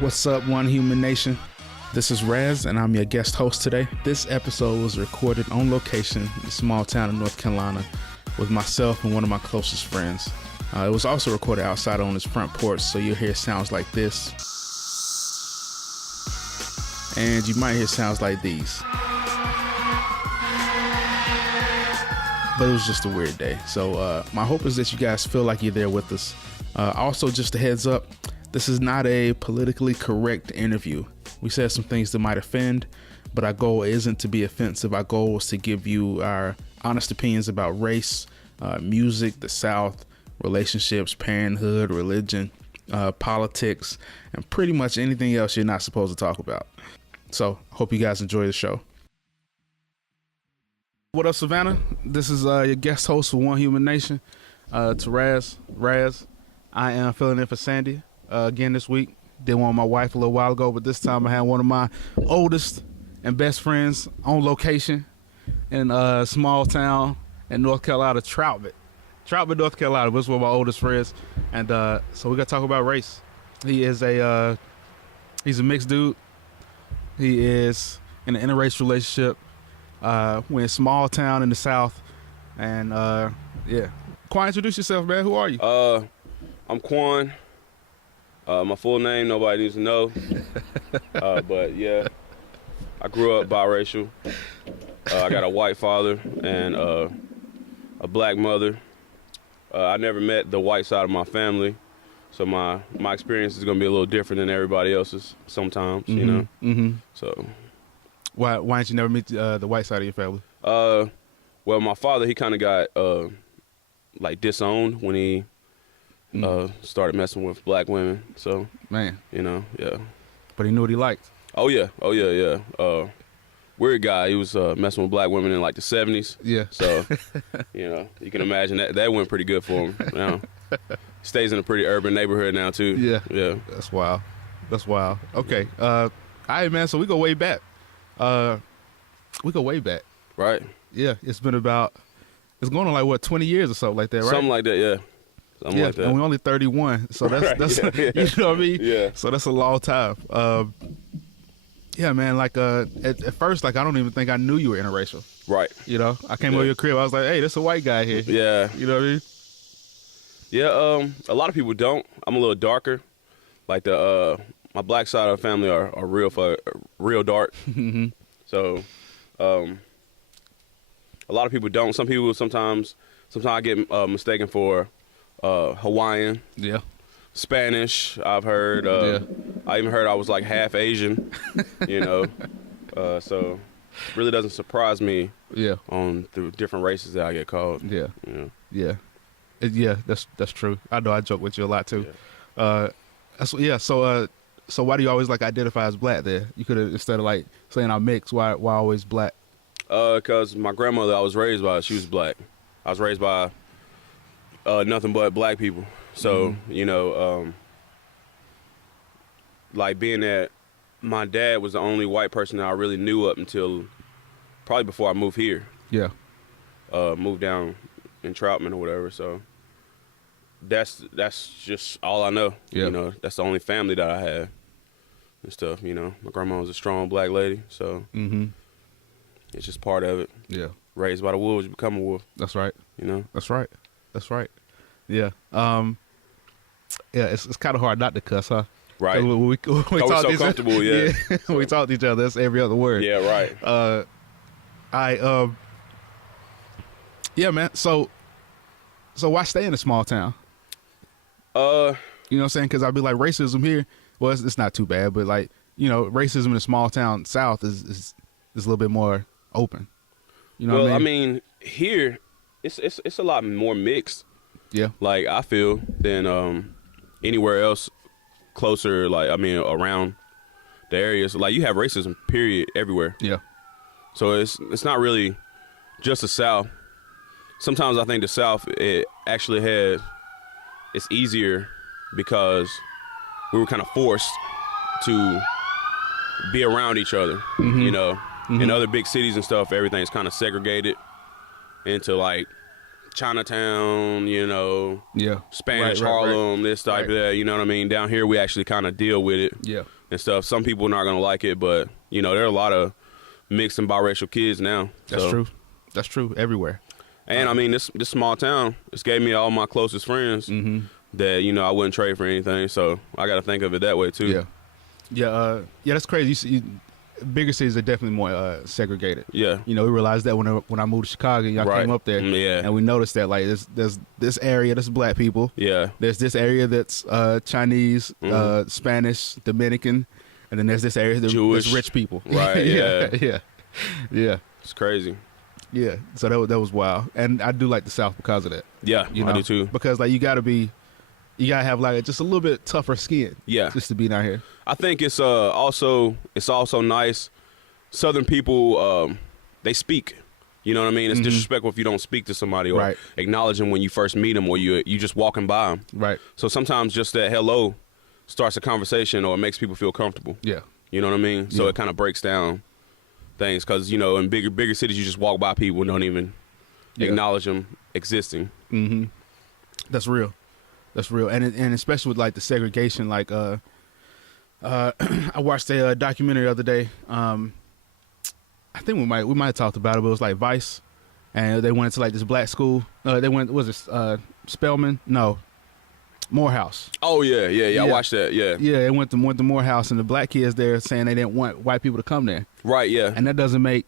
What's up, One Human Nation? This is Razz, and I'm your guest host today. This episode was recorded on location in a small town in North Carolina with myself and one of my closest friends. It was also recorded outside on his front porch, so you'll hear sounds like this. And you might hear sounds like these. But it was just a weird day. So my hope is that you guys feel like you're there with us. Also, just a heads up, this is not a politically correct interview. We said some things that might offend, but our goal isn't to be offensive. Our goal is to give you our honest opinions about race, music, the South, relationships, parenthood, religion, politics, and pretty much anything else you're not supposed to talk about. So, hope you guys enjoy the show. What up, Savannah? This is your guest host for One Human Nation. To Razz. I am filling in for Sandy again this week. Did one with my wife a little while ago, but this time I had one of my oldest and best friends on location in a small town in North Carolina, Troutman, North Carolina. This is one of my oldest friends, and so we got to talk about race. He's a mixed dude. He is in an interracial relationship. We're in a small town in the South, and yeah. Quawn, introduce yourself, man. Who are you? I'm Quawn. My full name, nobody needs to know. But yeah, I grew up biracial. I got a white father and a black mother. I never met the white side of my family, so my experience is gonna be a little different than everybody else's sometimes, you know. Mm-hmm. So why didn't you never meet the white side of your family? Well, my father, he kind of got like disowned when he started messing with black women. So man, you know, yeah. But he knew what he liked. Oh yeah. Weird guy. He was messing with black women in like the 70s. Yeah. So, you know, you can imagine that went pretty good for him. You know? Stays in a pretty urban neighborhood now too. Yeah. Yeah. That's wild. Okay. All right, man. So we go way back. Right. Yeah. It's going on like what, 20 years or something like that, right? Something like that. Yeah. Something like that. And we're only 31, so that's yeah. You know what I mean? Yeah. So that's a long time. Yeah, man. Like at first, like I don't even think I knew you were interracial. Right. You know, I came over your crib. I was like, hey, there's a white guy here. Yeah. You know what I mean? Yeah. A lot of people don't. I'm a little darker. Like my black side of the family are real dark. Mm-hmm. So, a lot of people don't. Some people sometimes I get mistaken for Hawaiian. Yeah. Spanish, I've heard. I even heard I was like half Asian, you know. So really doesn't surprise me. Yeah. On the different races that I get called. Yeah. You know? Yeah. Yeah. That's true. I know I joke with you a lot too. Yeah. So why do you always like identify as black? There, you could have, instead of like saying I'm mixed. Why always black? Cause my grandmother I was raised by, she was black. I was raised by nothing but black people. So, you know, like being that my dad was the only white person that I really knew up until probably before I moved here. Yeah. Moved down in Troutman or whatever. So that's just all I know. Yeah. You know, that's the only family that I had and stuff, you know. My grandma was a strong black lady, so it's just part of it. Yeah. Raised by the wolves, you become a wolf. That's right. You know? That's right. Yeah. Yeah, it's kind of hard not to cuss, huh? Right. We talk so comfortable, yeah. When we talk to each other, that's every other word. Yeah, right. Yeah, man. So why stay in a small town? You know what I'm saying? Because I'd be like, racism here, well, it's not too bad, but like, you know, racism in a small town South is a little bit more open. You know what I mean? Here, it's a lot more mixed. Yeah. Like, I feel, than anywhere else closer, like, I mean, around the areas. Like, you have racism, period, everywhere. Yeah. So it's not really just the South. Sometimes I think the South, it's easier because we were kind of forced to be around each other, you know. In other big cities and stuff, everything's kind of segregated into like Chinatown, you know, Yeah. Spanish Right. Harlem, this type of that, you know what I mean? Down here, we actually kind of deal with it Yeah. and stuff. Some people are not going to like it, but, you know, there are a lot of mixed and biracial kids now. That's true. That's true everywhere. And, I mean, this small town, this gave me all my closest friends that, you know, I wouldn't trade for anything. So I got to think of it that way, too. Yeah. Yeah. Yeah, that's crazy. Bigger cities are definitely more segregated. Yeah. You know, we realized that when I moved to Chicago, y'all Right. came up there, Yeah. and we noticed that like there's this area that's black people, Yeah. there's this area that's Chinese, Spanish, Dominican, and then there's this area that's Jewish. rich people. Right, yeah. Yeah. It's crazy. Yeah. So that was wild, and I do like the South because of that. Yeah, You know, I do too. because like you gotta have like just a little bit tougher skin. Yeah. Just to be down here. I think it's also nice. Southern people, they speak. You know what I mean? It's disrespectful if you don't speak to somebody or Right. acknowledge them when you first meet them or you just walking by them. Right. So sometimes just that hello starts a conversation or it makes people feel comfortable. Yeah. You know what I mean? So Yeah. it kind of breaks down things because, you know, in bigger cities, you just walk by people and don't even acknowledge them existing. Mm-hmm. That's real. That's real. And especially with like the segregation, like I watched a documentary the other day. I think we might have talked about it, but it was like Vice, and they went into like this black school. They went, was it Spelman? No, Morehouse. Oh, yeah. I Yeah. watched that, yeah. Yeah, they went to Morehouse, and the black kids there saying they didn't want white people to come there, Right, yeah. and that doesn't make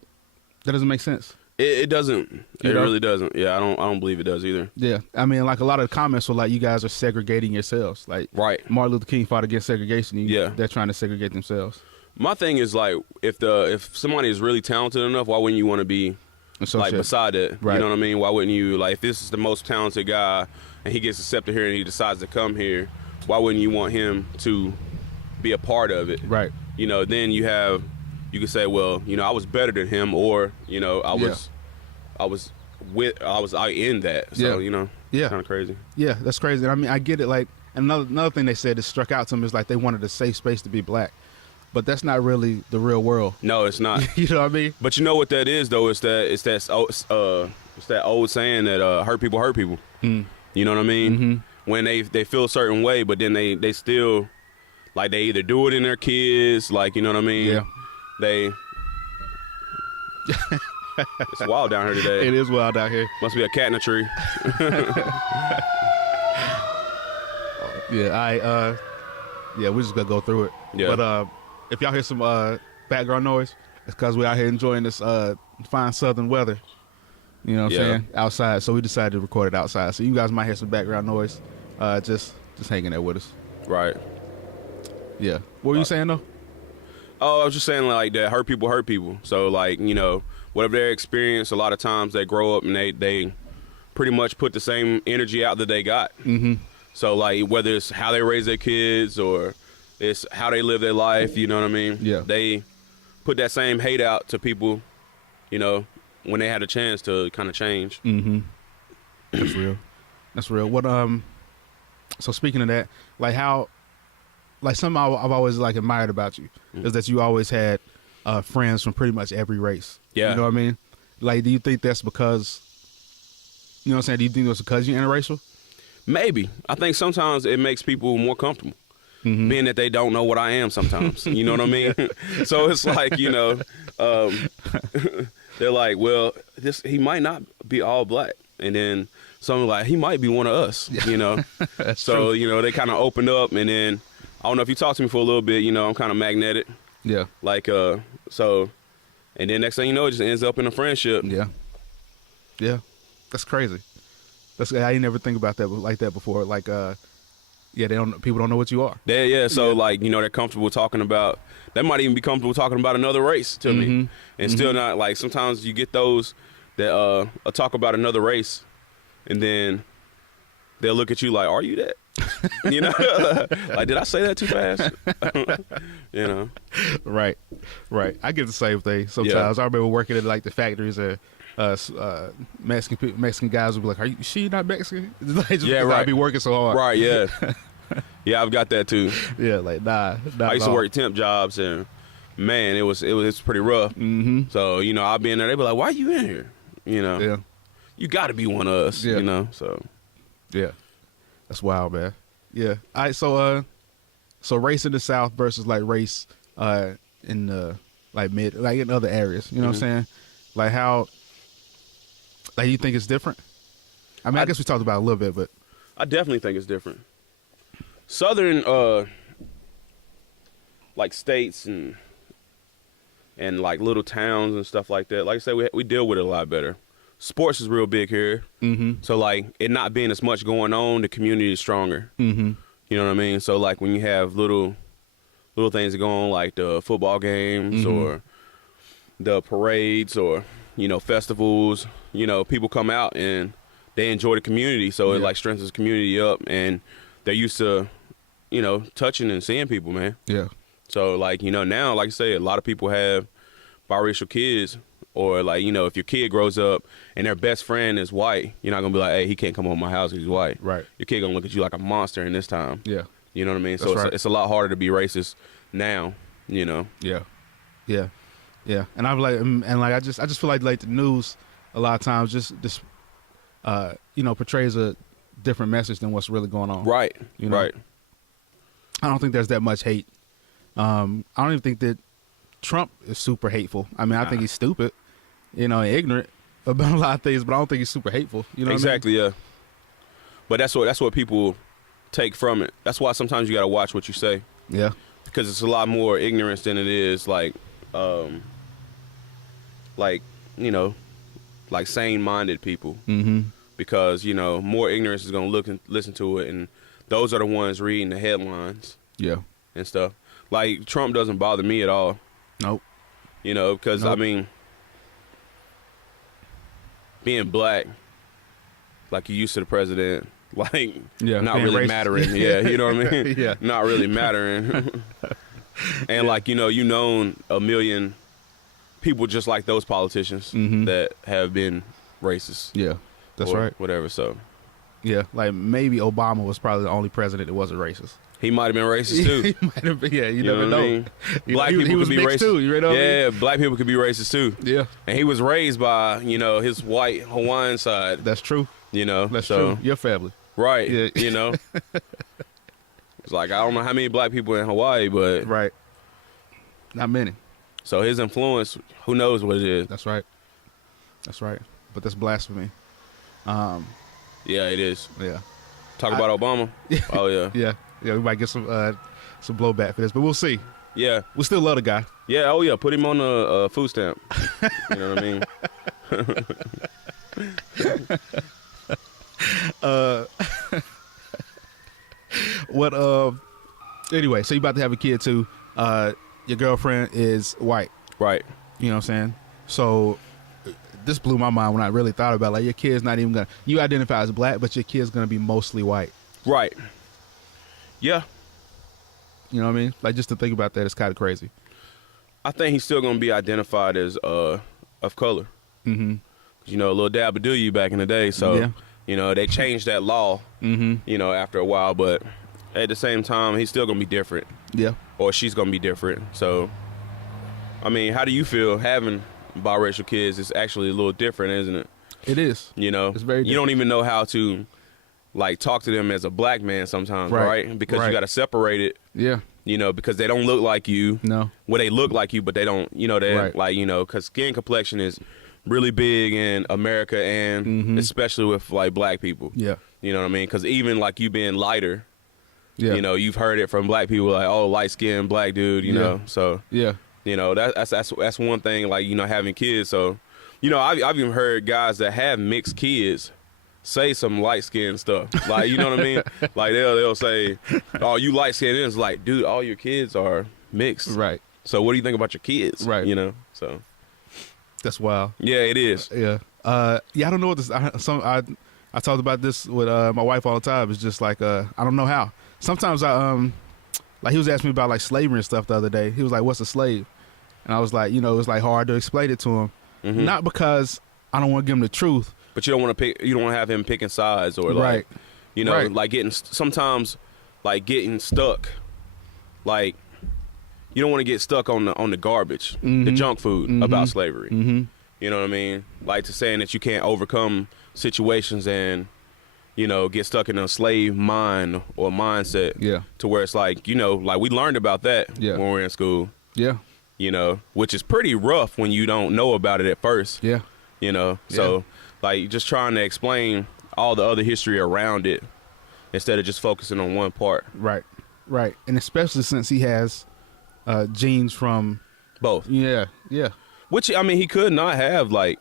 sense. It doesn't. You It know? really doesn't. Yeah, I don't believe it does either. Yeah, I mean, like a lot of the comments were like, "You guys are segregating yourselves." Like, Right. Martin Luther King fought against segregation. Yeah. They're trying to segregate themselves. My thing is like if somebody is really talented enough, why wouldn't you want to be So like shit. beside it? Right. You know what I mean? Why wouldn't you like if this is the most talented guy and he gets accepted here and he decides to come here, why wouldn't you want him to be a part of it? Right. You know, then you could say, well, you know, I was better than him, or you know, I was in that. So Yeah. you know, Yeah. kind of crazy. Yeah, that's crazy. And I mean, I get it. Like, another thing they said that struck out to me is like they wanted a safe space to be black, but that's not really the real world. No, it's not. You know what I mean? But you know what that is though? It's that old saying that hurt people hurt people. You know what I mean? When they feel a certain way, but then they still like they either do it in their kids, like you know what I mean? Yeah. They. It's wild down here today. It is wild out here. Must be a cat in a tree. Yeah, we're just gonna go through it. Yeah. But if y'all hear some background noise, it's because we're out here enjoying this fine southern weather. You know what I'm Yeah. saying? Outside. So we decided to record it outside. So you guys might hear some background noise. Just hanging there with us. Right. Yeah. What were you saying though? Oh, I was just saying like that hurt people hurt people. So like, you know, whatever their experience, a lot of times they grow up and they pretty much put the same energy out that they got. Mm-hmm. So like whether it's how they raise their kids or it's how they live their life, you know what I mean? Yeah. They put that same hate out to people, you know, when they had a chance to kind of change. Mm-hmm. That's real. That's real. What so speaking of that, like how, like something I've always like admired about you is that you always had friends from pretty much every race. Yeah. You know what I mean? Like, do you think that's because, you know what I'm saying? Do you think it's because you're interracial? Maybe. I think sometimes it makes people more comfortable. Being that they don't know what I am sometimes. You know what I mean? So it's like, you know, they're like, well, he might not be all black. And then some like, he might be one of us, you know? That's So, true. you know, they kind of opened up. And then, I don't know if you talk to me for a little bit, you know, I'm kind of magnetic. Yeah. Like, so, and then next thing you know, it just ends up in a friendship. Yeah. Yeah. That's crazy. I ain't never think about that like that before. Like, yeah, people don't know what you are. Yeah. So like, you know, they're comfortable talking about, they might even be comfortable talking about another race to me. And still not like, sometimes you get those that talk about another race and then they'll look at you like, are you that? You know, like, did I say that too fast? You know? Right. I get the same thing sometimes. Yeah. I remember working at like the factories and Mexican guys would be like, "Are you? She not Mexican?" Like, just Yeah, because right. I be working so hard. Right, yeah. Yeah, I've got that too. Yeah, like nah. I used to work temp jobs and man, it was pretty rough. So, you know, I'll be in there, they be like, why you in here? You know? Yeah. you got to be one of us, Yeah. you know. So Yeah, that's wild, man. Yeah. All right. So race in the South versus like race in the like in other areas. You know what I'm saying? Like how like you think it's different? I mean, I guess we talked about it a little bit, but I definitely think it's different. Southern like states and like little towns and stuff like that. Like I said, we deal with it a lot better. Sports is real big here. So like it not being as much going on, the community is stronger. You know what I mean? So like when you have little things that go on, like the football games or the parades or, you know, festivals, you know, people come out and they enjoy the community. So it like strengthens the community up, and they're used to, you know, touching and seeing people, man. yeah, So like, you know, now, like I say, a lot of people have biracial kids, or like, you know, if your kid grows up and their best friend is white, you're not gonna be like, hey, he can't come home to my house because he's white. right. Your kid gonna look at you like a monster in this time. Yeah, You know what I mean? That's So right. it's a lot harder to be racist now, you know. yeah, yeah, yeah. And I'm like, and like I just feel like the news a lot of times just you know, portrays a different message than what's really going on. Right. You know? Right. I don't think there's that much hate. I don't even think that Trump is super hateful. I mean, I think he's stupid, you know, and ignorant about a lot of things, but I don't think he's super hateful. You know Exactly, yeah. But that's what people take from it. That's why sometimes you gotta watch what you say, what I mean? Yeah. because it's a lot more ignorance than it is like you know, like sane-minded people. Mm-hmm. Because, you know, more ignorance is gonna look and listen to it, and those are the ones reading the headlines Yeah. and stuff. Like Trump doesn't bother me at all. Nope. You know, because Nope. I mean, being black, like you used to the president, like Yeah, not being really racist. mattering. Yeah, you know what I mean? Yeah. Not really mattering. And like, you know, you known a million people just like those politicians that have been racist. Yeah. That's or right. Whatever. So Yeah. Like maybe Obama was probably the only president that wasn't racist. he might have been racist too. He might have been. Yeah. You, You know never what I know. mean? You Black know, people he was could be mixed racist too. You know what I mean? Yeah, black people could be racist too. Yeah. And he was raised by, you know, his white Hawaiian side. That's true. You know, That's so, true. Your family. Right. Yeah. You know, it's like I don't know how many black people in Hawaii, but Right. Not many. so his influence, who knows what it is? That's right. That's right. But that's blasphemy. Yeah, it is. Yeah. Talk about Obama. Oh yeah, Yeah. Yeah. We might get some blowback for this, but we'll see. yeah, We still love the guy. yeah. Oh yeah, put him on a food stamp. You know what I mean? What? Anyway, so you about to have a kid too. Your girlfriend is white. Right. You know what I'm saying? So this blew my mind when I really thought about it. Like your kid's not even gonna. You identify as black, but your kid's gonna be mostly white. Right. Yeah, You know what I mean? Like just to think about that is kind of crazy. I think he's still gonna be identified as of color. Mm-hmm. You know, a little dab would do you back in the day. So Yeah. you know they changed that law. Mm-hmm. You know, after a while, but at the same time, he's still gonna be different. Yeah. Or she's gonna be different. So, I mean, how do you feel having biracial kids? Is actually a little different, isn't it? It is. You know, It's very you don't even know how to like talk to them as a black man sometimes, Right. right? Because Right. you got to separate it. Yeah. You know, because they don't look like you. No. Well, they look like you, but they don't. You know, they Right. like because skin complexion is really big in America, and especially with like black people. Yeah. You know what I mean? Because even like you being lighter. Yeah. You know, you've heard it from black people like, oh, light skinned black dude, you Yeah. know. So, Yeah. you know, that's one thing, like, you know, having kids. So, you know, I've even heard guys that have mixed kids say some light skinned stuff. Like, you know what I mean? Like they'll say, oh, you light skinned. It's like, dude, all your kids are mixed. Right. So what do you think about your kids? Right. You know? So That's wild. yeah, it is. Yeah. Yeah. I don't know what this. I talked about this with my wife all the time. It's just like I don't know how. Sometimes like he was asking me about like slavery and stuff the other day. He was like, "What's a slave?" And I was like, you know, it was like hard to explain it to him. Not because I don't want to give him the truth. But you don't want to have him picking sides or like, Right. you know, Right. like sometimes like getting stuck, like you don't want to get stuck on the garbage, the junk food about slavery. You You know what I mean? Like to saying that you can't overcome situations and, you know, get stuck in a slave mind or mindset. Yeah. To where it's like, you know, like we learned about that when we were in school. Yeah. You know, which is pretty rough when you don't know about it at first. Yeah. You know, so like just trying to explain all the other history around it instead of just focusing on one part. Right. Right. And especially since he has genes from both. Yeah. Yeah. Which, I mean, he could not have like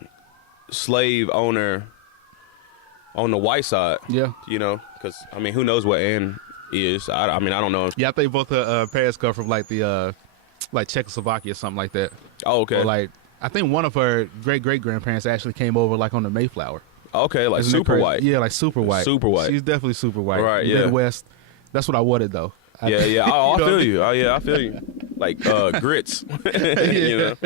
slave owner on the white side. Yeah. You know, because, I mean, who knows what Ann is. I mean, I don't know. Yeah, I think both her parents come from like the like Czechoslovakia or something like that. Oh, okay. Or like, I think one of her great-great-grandparents actually came over like on the Mayflower. Okay, like super white. Yeah, like super white. Super white. She's definitely super white. Right, yeah. Midwest. That's what I wanted, though. Yeah. I feel you. Oh, yeah, I feel you. Like grits. You know?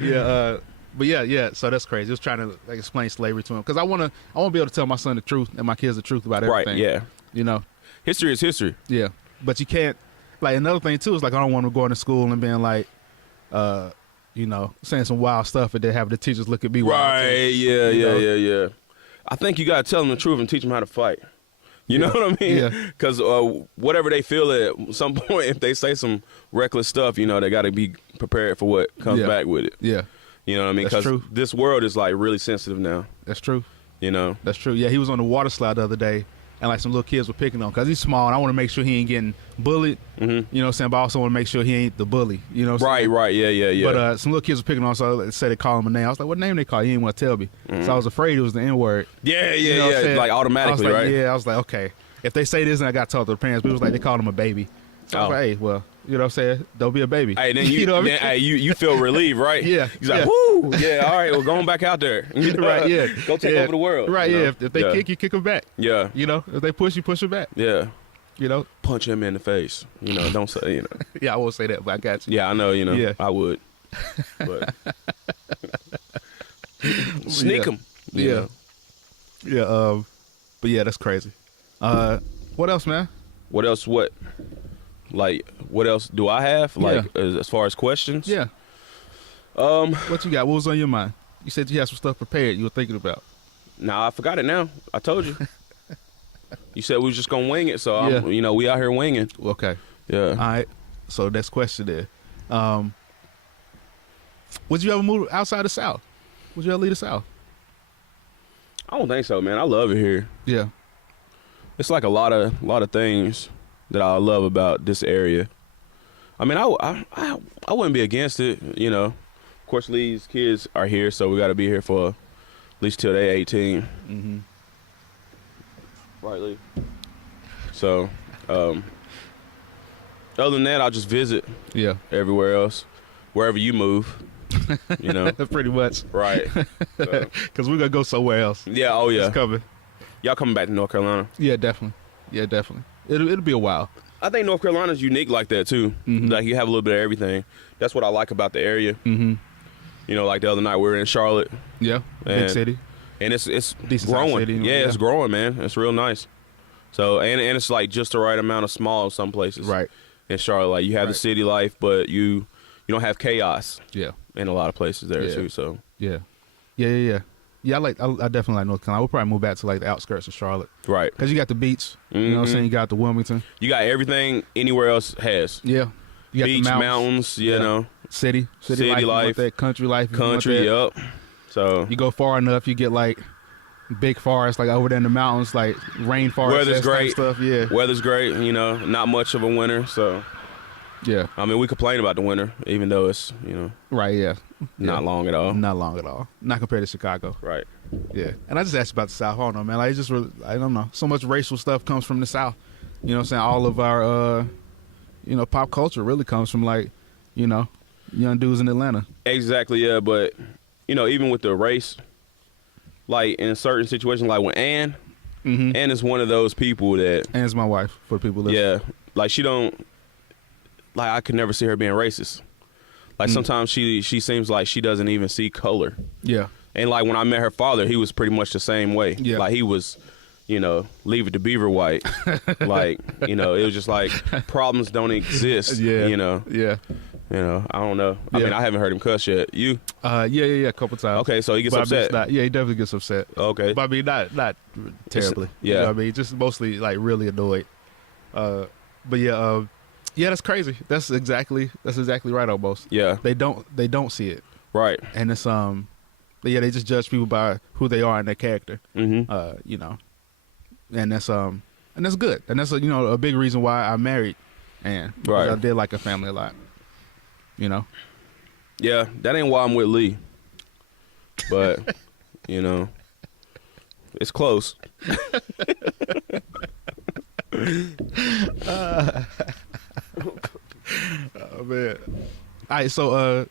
Yeah, but yeah. So that's crazy. I was trying to like explain slavery to him because I want to be able to tell my son the truth and my kids the truth about everything. Right. Yeah. You know. History is history. Yeah, but you can't. Like another thing too is like I don't want to go into school and being like, you know, saying some wild stuff and then have the teachers look at me. Right. Yeah. I think you gotta tell them the truth and teach them how to fight. You know what I mean? Yeah. Because whatever they feel at some point, if they say some reckless stuff, you know, they got to be prepared for what comes back with it. Yeah. You know what I mean? Because this world is like really sensitive now. That's true. You know? That's true. Yeah, he was on the water slide the other day, and like some little kids were picking on him because he's small, and I want to make sure he ain't getting bullied. Mm-hmm. You know what I'm saying? But I also want to make sure he ain't the bully. You know what I'm saying? Right. Yeah. But some little kids were picking on him, so they said they call him a name. I was like, what name they call you? He didn't want to tell me. So I was afraid it was the N-word. Yeah. You know Like automatically, like, right? Yeah, I was like, okay. If they say this, and I got told to the parents, but it was like they called him a baby. So I was like, hey, well, you know what I'm saying? Don't be a baby. Hey, then you know what I mean? Hey, you feel relieved, right? Yeah. He's like, woo! Yeah, all right, we're going back out there. Right, yeah. Go take over the world. Right, you know? yeah. If they kick, you kick them back. Yeah. You know, if they push, you push them back. Yeah. You know? Punch him in the face. You know, don't say, you know. Yeah, I won't say that, but I got you. Yeah, I know, you know. Yeah. I would. But sneak him. Yeah. Yeah, but yeah, that's crazy. What else, man? What else? What? Like, what else do I have? Like, as far as questions? Yeah. What you got? What was on your mind? You said you had some stuff prepared you were thinking about. Nah, I forgot it now. I told you. You said we was just gonna wing it, so you know, we out here winging. Okay. Yeah. All right. So next question there. Would you ever move outside the South? Would you ever leave the South? I don't think so, man. I love it here. Yeah. It's like a lot of things that I love about this area. I mean, I wouldn't be against it, you know. Of course, these kids are here, so we got to be here for at least till they 18. Mm-hmm. Right, Lee? So, other than that, I'll just visit. Yeah. Everywhere else, wherever you move, you know. Pretty much. Right. Because we're going to go somewhere else. Yeah, oh yeah. It's coming. Y'all coming back to North Carolina? Yeah, definitely. Yeah, definitely. It'll be a while. I think North Carolina's unique like that too. Mm-hmm. Like you have a little bit of everything. That's what I like about the area. Mm-hmm. You know, like the other night we were in Charlotte. Yeah, big city. And it's decent growing. city, Yeah, it's growing, man. It's real nice. So and it's like just the right amount of small some places. Right. In Charlotte, like you have the city life, but you don't have chaos. Yeah. In a lot of places there too. So yeah. Yeah, I definitely like North Carolina. We'll probably move back to like the outskirts of Charlotte. Right. Because you got the beach. Mm-hmm. You know what I'm saying? You got the Wilmington. You got everything anywhere else has. Yeah. You got beach, the mountains, you know. City life. That country life. Yep. So you go far enough, you get like big forests, like over there in the mountains, like rainforest. Weather's great. Stuff. Yeah. Weather's great. You know, not much of a winter. So. Yeah. I mean, we complain about the winter, even though it's, you know. Right, yeah. Not long at all. Not long at all. Not compared to Chicago. Right. Yeah. And I just asked about the South. I don't know, man. Like, it's just really, I don't know. So much racial stuff comes from the South. You know what I'm saying? All of our, you know, pop culture really comes from, like, you know, young dudes in Atlanta. Exactly, yeah. But, you know, even with the race, like, in certain situations, like with Ann, Ann is one of those people that. Ann's my wife, for people listening. Yeah. Like, she don't. Like, I could never see her being racist. Like, sometimes she seems like she doesn't even see color. Yeah. And, like, when I met her father, he was pretty much the same way. Yeah. Like, he was, you know, leave it to Beaver white. Like, you know, it was just like, problems don't exist, Yeah. you know. Yeah. You know, I don't know. I Yeah. mean, I haven't heard him cuss yet. You? Yeah, a couple times. Okay, so he gets But I mean, it's upset. not- yeah, he definitely gets upset. Okay. But I mean, not terribly. yeah. You know what I mean, just mostly like really annoyed. But yeah, that's crazy. That's exactly right almost. Yeah. They don't see it, Right. and it's yeah, they just judge people by who they are and their character. Mm-hmm. You know, and that's good, and that's a big reason why I married Ann. Because Right. I did like a family a lot. You know. Yeah, that ain't why I'm with Lee. But, you know, it's close. Oh man. All right, so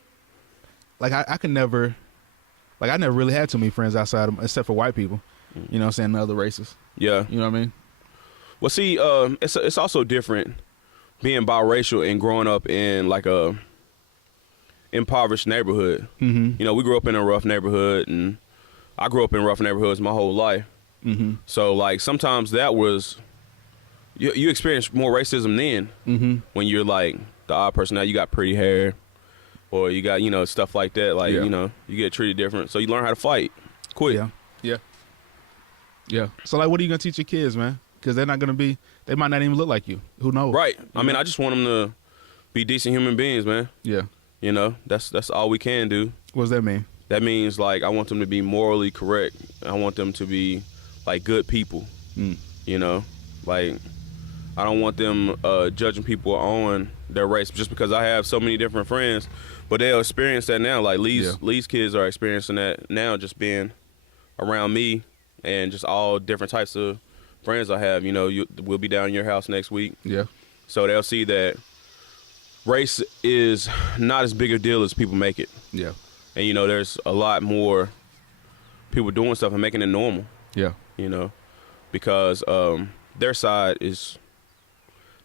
like I could never, like I never really had too many friends outside of, except for white people. You know what I'm saying, the other races. Yeah. You know what I mean? Well, see, it's also different being biracial and growing up in like a impoverished neighborhood. Mm-hmm. You know, we grew up in a rough neighborhood, and I grew up in rough neighborhoods my whole life. Mm-hmm. So like sometimes that was you experience more racism then Mm-hmm. when you're like the odd person. Now you got pretty hair, or you got stuff like that. Like Yeah. you get treated different. So you learn how to fight quick. Yeah. So like, what are you gonna teach your kids, man? Because they're not gonna be. They might not even look like you. Who knows? Right. I mean, I just want them to be decent human beings, man. Yeah. You know, that's all we can do. What does that mean? That means like I want them to be morally correct. I want them to be like good people. Mm. You know, like I don't want them judging people on their race just because I have so many different friends. But they'll experience that now. Like Lee's kids are experiencing that now, just being around me and just all different types of friends I have. You know, we'll be down your house next week. Yeah. So they'll see that race is not as big a deal as people make it. Yeah. And, you know, there's a lot more people doing stuff and making it normal, Yeah. you know, because their side is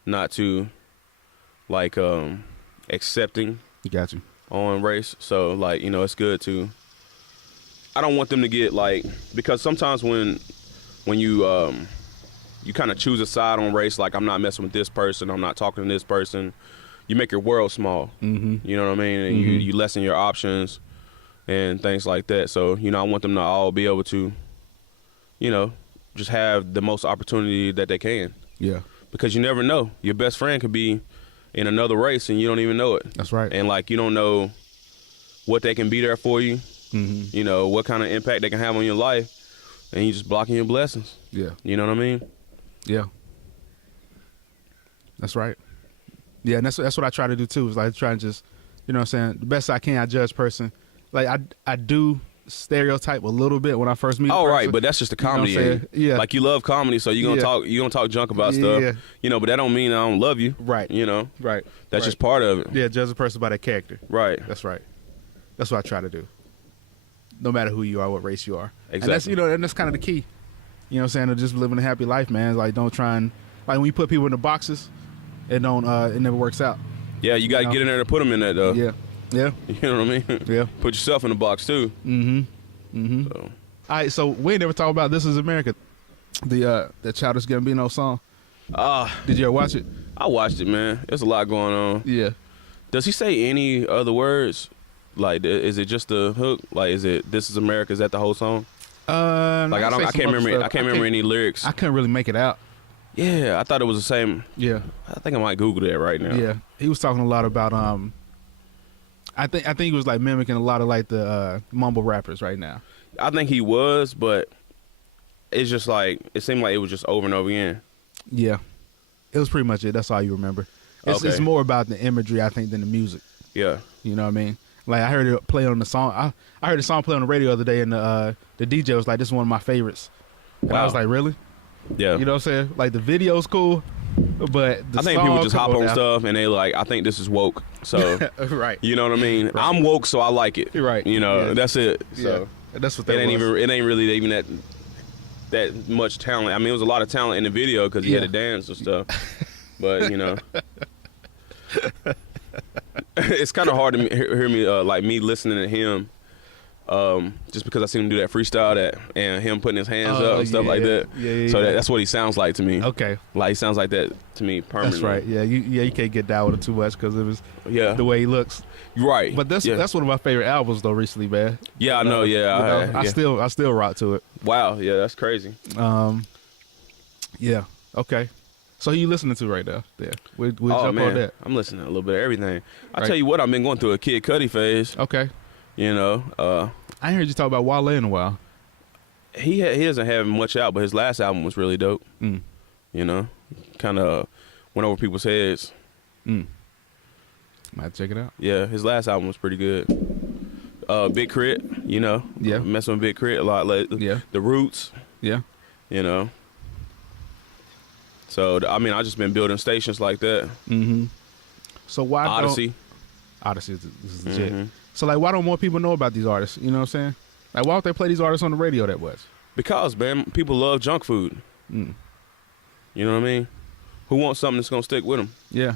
not too, like, accepting Got you. on race. So, like, you know, it's good to, I don't want them to get, like, because sometimes when you, you kind of choose a side on race, like, I'm not messing with this person, I'm not talking to this person, you make your world small. Mm-hmm. You know what I mean? And Mhm. you lessen your options and things like that. So, you know, I want them to all be able to, you know, just have the most opportunity that they can. Yeah. Because you never know. Your best friend could be in another race and you don't even know it. That's right. And, like, you don't know what they can be there for you, Mm-hmm. you know, what kind of impact they can have on your life, and you just blocking your blessings. Yeah. You know what I mean? Yeah. That's right. Yeah, and that's what I try to do too. Is like try and just, you know what I'm saying, the best I can. I judge person. Like I do stereotype a little bit when I first meet. Oh, a person. right, but that's just the You know what comedy I'm end. saying? Yeah. Like, you love comedy, so you're gonna talk junk about stuff. Yeah. You know, but that don't mean I don't love you. Right. You know? Right. That's right. just part of it. Yeah, judge a person by their character. Right. That's right. That's what I try to do. No matter who you are, what race you are. Exactly. And that's, you know, and that's kind of the key. You know what I'm saying? To just living a happy life, man. Like, don't try and, like, when you put people in the boxes, it never works out. Yeah, you got to get in there to put them in that, though. Yeah. Yeah. You know what I mean? Yeah. Put yourself in the box, too. Mm-hmm. Mm-hmm. So. All right, so we ain't never talked about This Is America, the Childish Gambino song. Did you ever watch it? I watched it, man. There's a lot going on. Yeah. Does he say any other words? Like, is it just the hook? Like, is it "This Is America"? Is that the whole song? Like I can't remember any lyrics. I couldn't really make it out. Yeah, I thought it was the same. Yeah. I think I might Google that right now. Yeah. He was talking a lot about I think he was like mimicking a lot of like the mumble rappers right now. I think he was, but it's just like it seemed like it was just over and over again. Yeah. It was pretty much it. That's all you remember. It's Okay. more about the imagery, I think, than the music. Yeah. You know what I mean? Like, I heard it play on the song. I heard the song play on the radio the other day, and the DJ was like, "This is one of my favorites." And I Wow. was like, "Really?" Yeah. You know what I'm saying? Like, the video's cool, but the I think song, people just come hop on now. stuff and they like, I think this is woke. So, Right. you know what I mean? Right. I'm woke, so I like it. Right. You know, Yeah. that's it. So, Yeah. That's what it that ain't was. even really even that much talent. I mean, it was a lot of talent in the video because he Yeah. had to dance and stuff. But, you know, it's kind of hard to hear me, like me listening to him Just because I seen him do that freestyle and him putting his hands up and stuff like that. Yeah. So that's what he sounds like to me. Okay. Like he sounds like that to me permanently. That's right. Yeah, you can't get down with it too much because it was the way he looks. Right. But that's one of my favorite albums though recently, man. Yeah, I know. Yeah, I still rock to it. Wow. Yeah, that's crazy. Yeah. Okay. So who you listening to right now? Yeah. We'll jump on that. I'm listening to a little bit of everything. I tell you what, I've been going through a Kid Cudi phase. Okay. You know, I ain't heard you talk about Wale in a while. He doesn't have much out, but his last album was really dope. Mm. You know, kind of went over people's heads. Might check it out. Yeah, his last album was pretty good. Big Crit, you know. Yeah. Messing with Big Crit a lot lately. Yeah. The Roots. Yeah. You know. So, I mean, I just been building stations like that. Mm-hmm. So why Odyssey. Odyssey is legit. Mm-hmm. So, like, why don't more people know about these artists? You know what I'm saying? Like, why don't they play these artists on the radio that much? Because, man, people love junk food. Mm. You know what I mean? Who wants something that's going to stick with them? Yeah.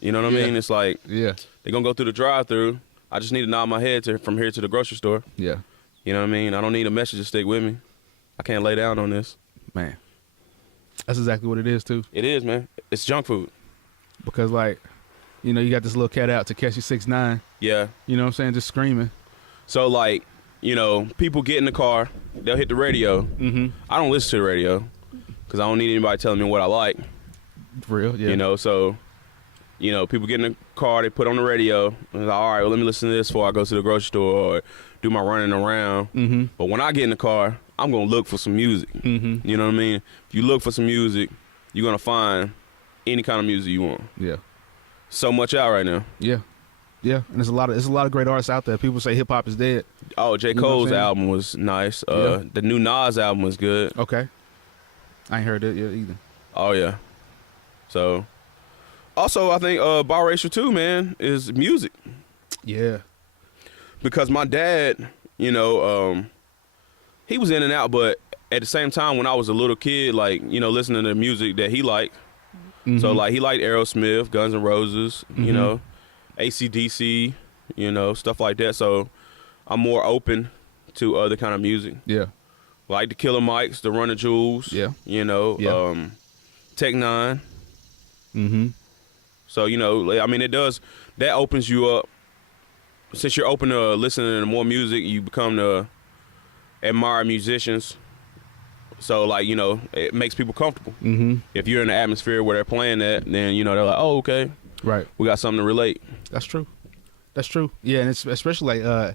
You know what I mean? It's like, they're going to go through the drive-thru. I just need to nod my head from here to the grocery store. Yeah. You know what I mean? I don't need a message to stick with me. I can't lay down on this. Man. That's exactly what it is, too. It is, man. It's junk food. Because, like, you know, you got this little cat out to catch you 6ix9ine. Yeah. You know what I'm saying? Just screaming. So, like, you know, people get in the car. They'll hit the radio. Mm-hmm. I don't listen to the radio because I don't need anybody telling me what I like. For real, yeah. You know, so, you know, people get in the car. They put on the radio. And like, all right, well, let me listen to this before I go to the grocery store or do my running around. Mm-hmm. But when I get in the car, I'm going to look for some music. Mm-hmm. You know what I mean? If you look for some music, you're going to find any kind of music you want. Yeah. So much out right now. Yeah. Yeah. And there's a lot of great artists out there. People say hip hop is dead. Oh, J. Cole's album was nice. The new Nas album was good. Okay. I ain't heard it yet either. Oh, yeah. So, also, I think biracial too, man, is music. Yeah. Because my dad, you know, he was in and out, but at the same time, when I was a little kid, like, you know, listening to music that he liked. Mm-hmm. So, like, he liked Aerosmith, Guns N' Roses, you know, AC/DC, you know, stuff like that. So, I'm more open to other kind of music. Yeah. Like the Killer Mikes, the Run of Jewels. Yeah. You know, Tech Nine. Mm-hmm. So, you know, I mean, that opens you up. Since you're open to listening to more music, you become to admire musicians. So, like, you know, it makes people comfortable. Mm-hmm. If you're in the atmosphere where they're playing that, then, you know, they're like, oh, okay. Right. We got something to relate. That's true. That's true. Yeah, and it's especially like,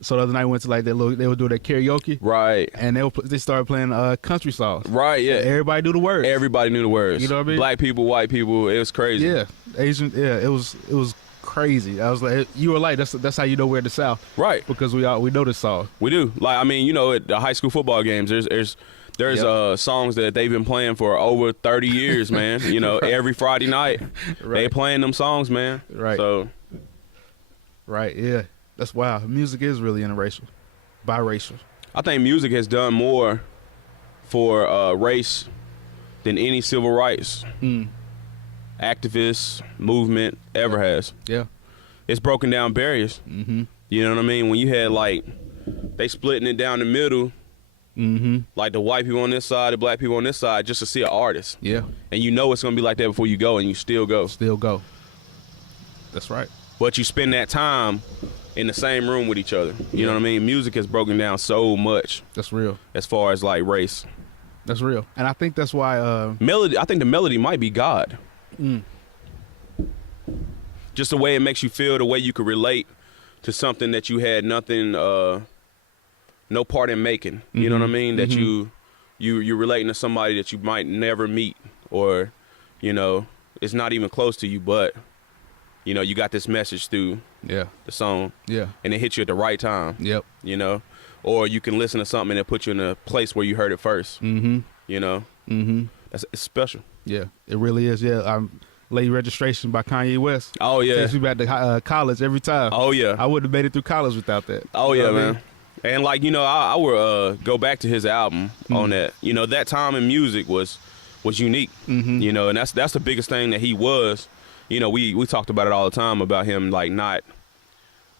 so the other night we went to like they would do that karaoke. Right. And they started playing country songs. Right, yeah. And everybody knew the words. Everybody knew the words. You know what I mean? Black people, white people, it was crazy. Yeah. Asian, yeah, it was crazy. I was like, you were like, that's how you know we're in the South. Right. Because we know this song. We do. Like, I mean, you know, at the high school football games, there's songs that they've been playing for over 30 years, man. You know, right. Every Friday night, they playing them songs, man. Right. So. Right, yeah. That's wild. Music is really interracial, biracial. I think music has done more for race than any civil rights activist movement ever has. Yeah. It's broken down barriers. Mm-hmm. You know what I mean? When you had, like, they splitting it down the middle, like the white people on this side, the black people on this side, just to see an artist. Yeah. And you know it's going to be like that before you go, and you still go. Still go. That's right. But you spend that time in the same room with each other. You know what I mean? Music has broken down so much. That's real. As far as, like, race. That's real. And I think that's why... melody. I think the melody might be God. Just the way it makes you feel, the way you could relate to something that you had nothing, no part in making. You know what I mean? That you're relating to somebody that you might never meet, or, you know, it's not even close to you, but, you know, you got this message through the song. Yeah. And it hits you at the right time. Yep. You know? Or you can listen to something and it put you in a place where you heard it first. You know? It's special. Yeah, it really is. Yeah, Late Registration by Kanye West. Oh, yeah. Takes me back to college every time. Oh, yeah. I wouldn't have made it through college without that. Oh, yeah, man. And, like, you know, I would go back to his album on that. You know, that time in music was unique. You know, and that's the biggest thing that he was. You know, we talked about it all the time about him, like, not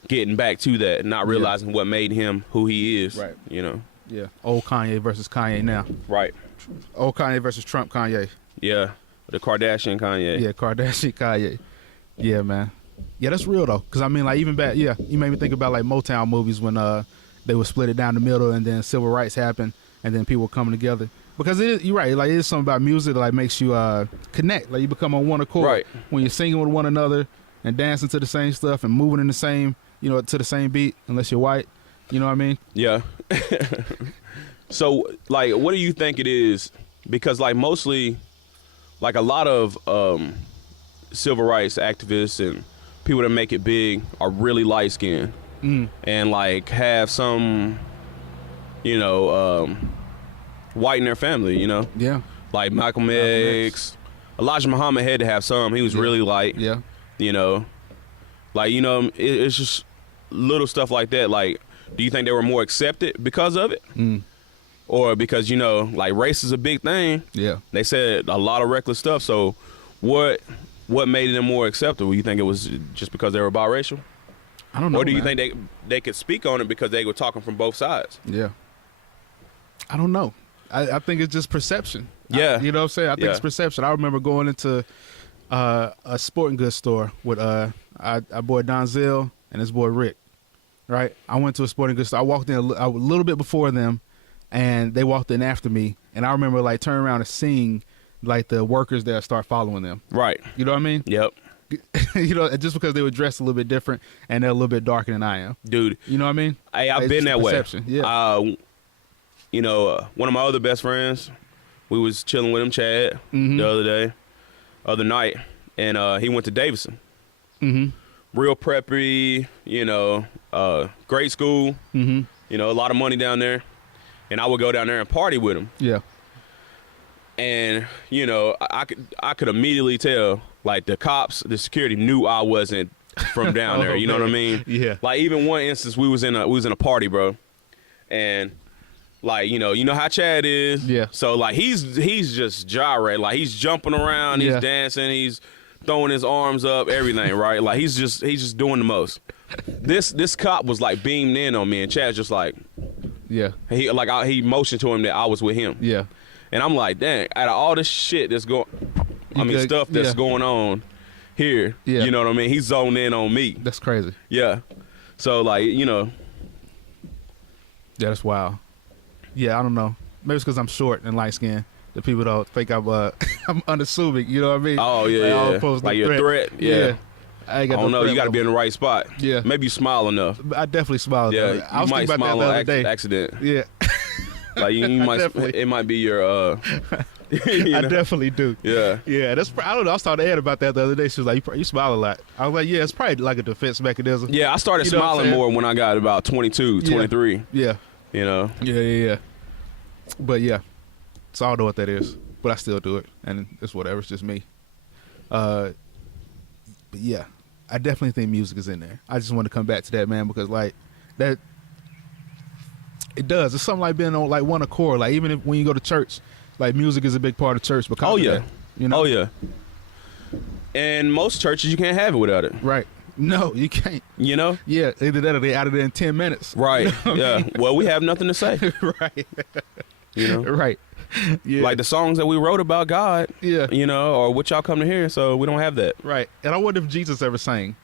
getting back to that, not realizing what made him who he is. Right. You know. Yeah. Old Kanye versus Kanye now. Right. Old Kanye versus Trump Kanye. Yeah. The Kardashian Kanye. Yeah, Kardashian Kanye. Yeah, man. Yeah, that's real though. Cause I mean, like even back, you made me think about like Motown movies when they would split it down the middle, and then civil rights happened, and then people were coming together. Because you're right, like it's something about music that like makes you connect. Like you become on one accord. Right. When you're singing with one another and dancing to the same stuff and moving in the same, to the same beat, unless you're white. You know what I mean? Yeah. So, like, what do you think it is? Because, like, mostly, like, a lot of civil rights activists and people that make it big are really light-skinned and, like, have some, white in their family, Yeah. Like Malcolm X. Elijah Muhammad had to have some. He was really light. Yeah. Like, it's just little stuff like that. Like, do you think they were more accepted because of it? Or because, like race is a big thing. Yeah. They said a lot of reckless stuff. So what made them more acceptable? You think it was just because they were biracial? I don't know. Or do you man. think they could speak on it because they were talking from both sides? Yeah. I don't know. I think it's just perception. Yeah. You know what I'm saying? I think it's perception. I remember going into a sporting goods store with our boy Donzel and his boy Rick, right? I went to a sporting goods store. I walked in a little bit before them, and they walked in after me. And I remember, like, turning around and seeing, like, the workers there start following them. Right. You know what I mean? Yep. Just because they were dressed a little bit different and they're a little bit darker than I am. Dude. You know what I mean? Hey, I've It's been just that way. perception. Yeah. One of my other best friends, we was chilling with him, Chad, the other night, and he went to Davidson. Real preppy, great school, a lot of money down there. And I would go down there and party with him. Yeah. And, I could immediately tell, like, the cops, the security knew I wasn't from down there. You know what I mean? Yeah. Like, even one instance, we was in a party, bro. And, like, you know how Chad is. Yeah. So, like, he's just gyrating. Like, he's jumping around, he's dancing, he's throwing his arms up, everything, right? Like, he's just doing the most. This cop was, like, beamed in on me, and Chad's just like, he motioned to him that I was with him. Yeah. And I'm like, dang, out of all this shit that's going, stuff that's going on here, you know what I mean? He's zoned in on me. That's crazy. Yeah. So, like, Yeah, that's wild. Yeah, I don't know. Maybe it's because I'm short and light skinned. The people don't think I'm unassuming. You know what I mean? Oh, yeah. Like you're a threat. Yeah. I don't know. You got to be in the right spot. Yeah. Maybe you smile enough. I definitely smile. Yeah. I was you might thinking about smile that the on other day. accident. Yeah. Like you might. Definitely. It might be your. I definitely do. Yeah. Yeah. I don't know. I was talking to Ed about that the other day. She was like, "You smile a lot." I was like, "Yeah, it's probably like a defense mechanism." Yeah. I started smiling more when I got about 22, 23. Yeah. Yeah. But yeah, so I don't know what that is, but I still do it, and it's whatever. It's just me. But yeah, I definitely think music is in there. I just want to come back to that, man, because like that, it does. It's something like being on like one accord. Like even when you go to church, like music is a big part of church. Because of that, Oh yeah. And most churches you can't have it without it. Right. No, you can't. Yeah, either that or they out of there in 10 minutes. Right. Yeah. Well, we have nothing to say. Right. Right. Yeah. Like the songs that we wrote about God. Yeah. Or what y'all come to hear. So we don't have that. Right. And I wonder if Jesus ever sang.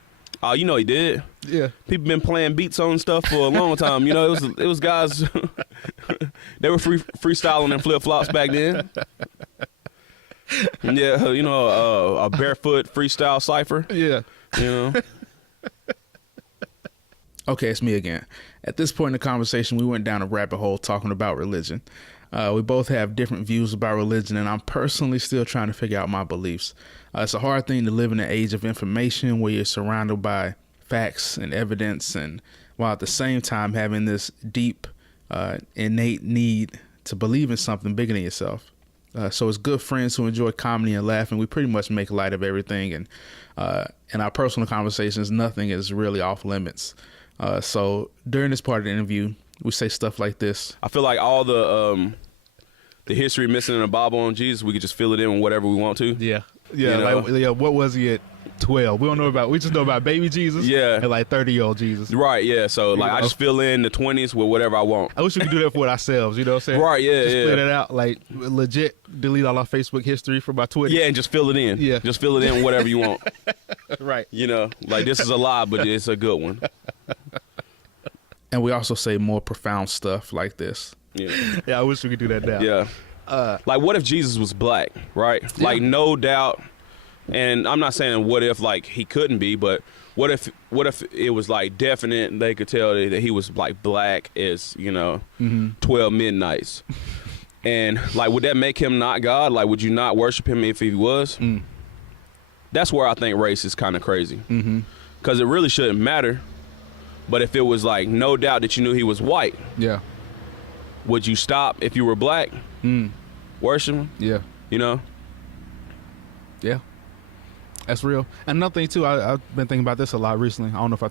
Oh, he did. Yeah. People been playing beats on stuff for a long time. It was guys. They were freestyling in flip flops back then. Yeah. A barefoot freestyle cipher. Yeah. Okay, it's me again. At this point in the conversation, we went down a rabbit hole talking about religion. We both have different views about religion, and I'm personally still trying to figure out my beliefs. It's a hard thing to live in an age of information where you're surrounded by facts and evidence, and while at the same time having this deep, innate need to believe in something bigger than yourself. So as good friends who enjoy comedy and laughing, we pretty much make light of everything, and in our personal conversations, nothing is really off limits. So during this part of the interview, we say stuff like this. I feel like all the history missing in the Bible on Jesus, we could just fill it in with whatever we want to. Yeah. What was he at? 12. We just know about baby Jesus. Yeah. And like 30-year-old Jesus. Right, yeah. So like I just fill in the 20s with whatever I want. I wish we could do that for ourselves, you know what I'm saying? Right, yeah, just yeah. split it out, like legit delete all our Facebook history from our Twitter. Yeah, and just fill it in. Yeah. Just fill it in whatever you want. Right. You know, like this is a lie, but it's a good one. And we also say more profound stuff like this. Yeah. Yeah, I wish we could do that now. Yeah. Like what if Jesus was black, right? Yeah. Like no doubt. And I'm not saying what if like he couldn't be, but what if it was like definite and they could tell that he was like black as, 12 midnights. And like would that make him not God? Like would you not worship him if he was? That's where I think race is kind of crazy. Because it really shouldn't matter. But if it was like no doubt that you knew he was white, Yeah. would you stop if you were black? Worship him? Yeah. You know? Yeah. That's real. And another thing too, I've been thinking about this a lot recently. I don't know if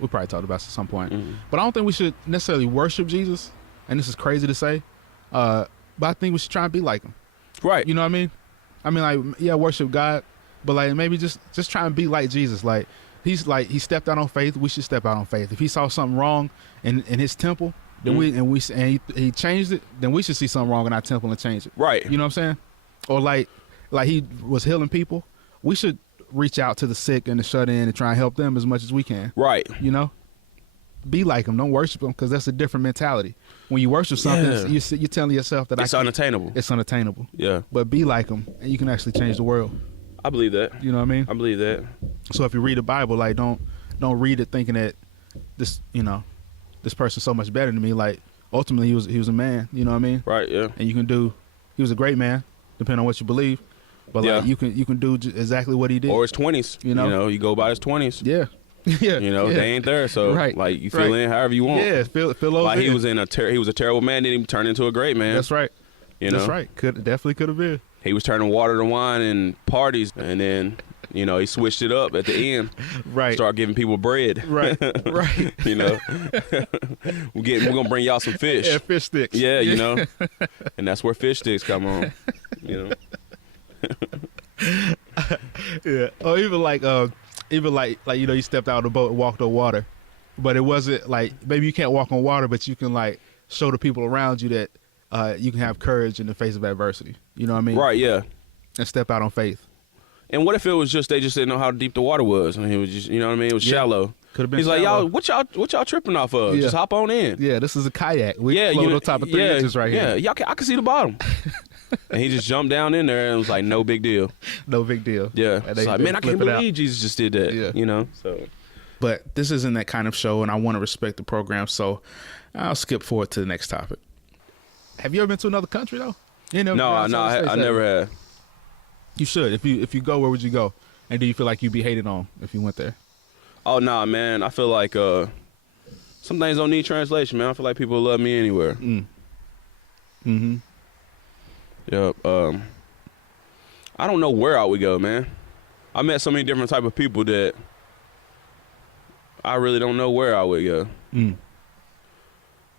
we probably talked about this at some point. But I don't think we should necessarily worship Jesus. And this is crazy to say. But I think we should try and be like him. Right. You know what I mean? I mean, like, yeah, worship God, but like maybe just try and be like Jesus. Like he stepped out on faith. We should step out on faith. If he saw something wrong in his temple, then he changed it, then we should see something wrong in our temple and change it. Right. You know what I'm saying? Or like he was healing people. We should reach out to the sick and the shut in and try and help them as much as we can. Right. You know? Be like them. Don't worship them, because that's a different mentality. When you worship something, you're telling yourself that it's unattainable. It's unattainable. Yeah. But be like them, and you can actually change the world. I believe that. You know what I mean? I believe that. So if you read the Bible, like don't read it thinking that this person's so much better than me. Like ultimately he was a man. You know what I mean? Right. Yeah. And he was a great man, depending on what you believe. But like you can do exactly what he did. Or his 20s. You go by his 20s. Yeah. Yeah. They ain't there, so like you fill in however you want. Yeah, fill those like in. he was a terrible man, then he turned into a great man. That's right. That's right. Definitely could have been. He was turning water to wine and parties, and then he switched it up at the end. Right. Start giving people bread. Right. Right. We're gonna bring y'all some fish. Yeah, fish sticks. Yeah, and that's where fish sticks come on. Yeah. Or even like you stepped out of the boat and walked on water, but it wasn't like maybe you can't walk on water, but you can like show the people around you that you can have courage in the face of adversity. You know what I mean? Right. Yeah. And step out on faith. And what if it was just they just didn't know how deep the water was, and it was just it was shallow. Could have been. He's shallow. like, y'all, what y'all tripping off of? Yeah. Just hop on in. Yeah, this is a kayak. We float on top of 3 inches right here. Yeah, I can see the bottom. And he just jumped down in there and was like, no big deal. No big deal. Yeah. It's like, man, I can't believe Jesus just did that. Yeah. So. But this isn't that kind of show, and I want to respect the program, so I'll skip forward to the next topic. Have you ever been to another country though? No, I never have. You should. If you go, where would you go? And do you feel like you'd be hated on if you went there? Oh nah, man. I feel like some things don't need translation, man. I feel like people love me anywhere. Yep. I don't know where I would go, man. I met so many different type of people that I really don't know where I would go.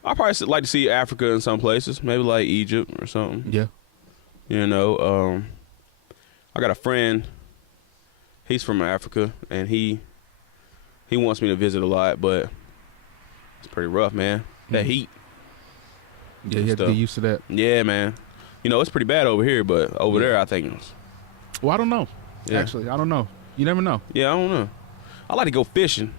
I probably like to see Africa in some places, maybe like Egypt or something. Yeah. I got a friend. He's from Africa, and he wants me to visit a lot, but it's pretty rough, man. That heat. Yeah, you have to get used to that. Yeah, man. It's pretty bad over here, but over there, I think it's... Well, I don't know. Yeah. Actually, I don't know. You never know. Yeah, I don't know. I like to go fishing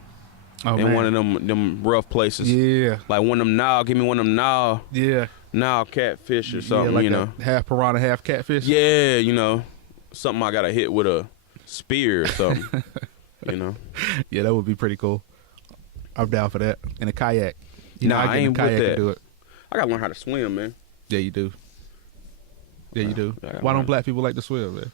in one of them rough places. Yeah. Like one of them Nile. Give me one of them Nile. Yeah. Nile catfish or something, like a half piranha, half catfish. Yeah, something I got to hit with a spear or something, Yeah, that would be pretty cool. I'm down for that. In a kayak. I ain't with that. Do it. I got to learn how to swim, man. Yeah, you do. Yeah, you do. Why don't black people like to swim, man?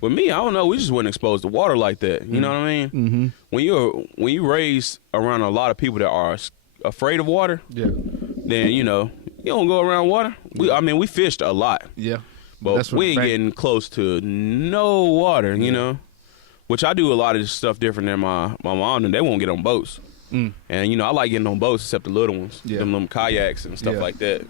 With me, I don't know. We just wasn't exposed to water like that. You know what I mean? When you raised around a lot of people that are afraid of water, then you don't go around water. We fished a lot. Yeah. But we ain't getting close to no water, which I do a lot of stuff different than my mom, and they won't get on boats. And, I like getting on boats except the little ones, them kayaks and stuff like that.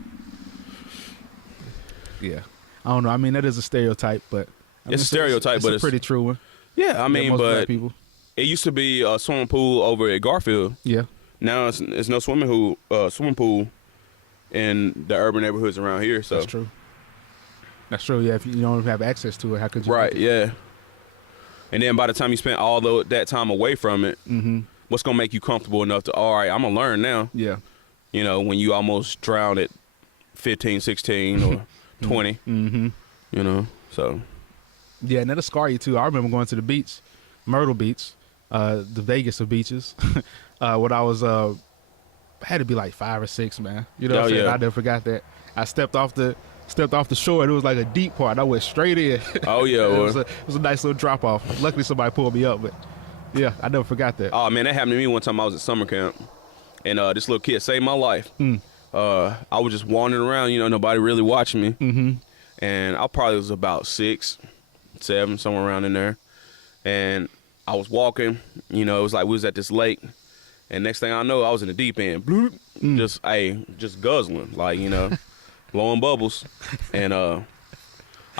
Yeah. I don't know. I mean, that is a stereotype, but It's a stereotype, it's but a it's pretty true one. Yeah, I mean, most black but people. it used to be a swimming pool over at Garfield. Yeah, Now it's no swimming pool in the urban neighborhoods around here. So that's true. That's true. Yeah, if you don't have access to it, how could you? Right. Yeah. And then by the time you spend all that time away from it, what's gonna make you comfortable enough to, all right, I'm gonna learn now. Yeah. You know, when you almost drowned at 15, 16, or 20. You know, so. Yeah, and that'll scar you too. I remember going to the beach, Myrtle Beach, the Vegas of beaches, when I was had to be like 5 or 6, man. You know what I'm saying? Yeah. I never forgot that. I stepped off the shore, and it was like a deep part. I went straight in. Oh yeah, it was a nice little drop off. Luckily, somebody pulled me up, but yeah, I never forgot that. Oh man, that happened to me one time. I was at summer camp, and this little kid saved my life. I was just wandering around, you know, nobody really watching me, and I probably was about 6, 7, somewhere around in there, and I was walking. You know, it was like we was at this lake, and next thing I know, I was in the deep end, bloop, just guzzling, like, you know. Blowing bubbles, and I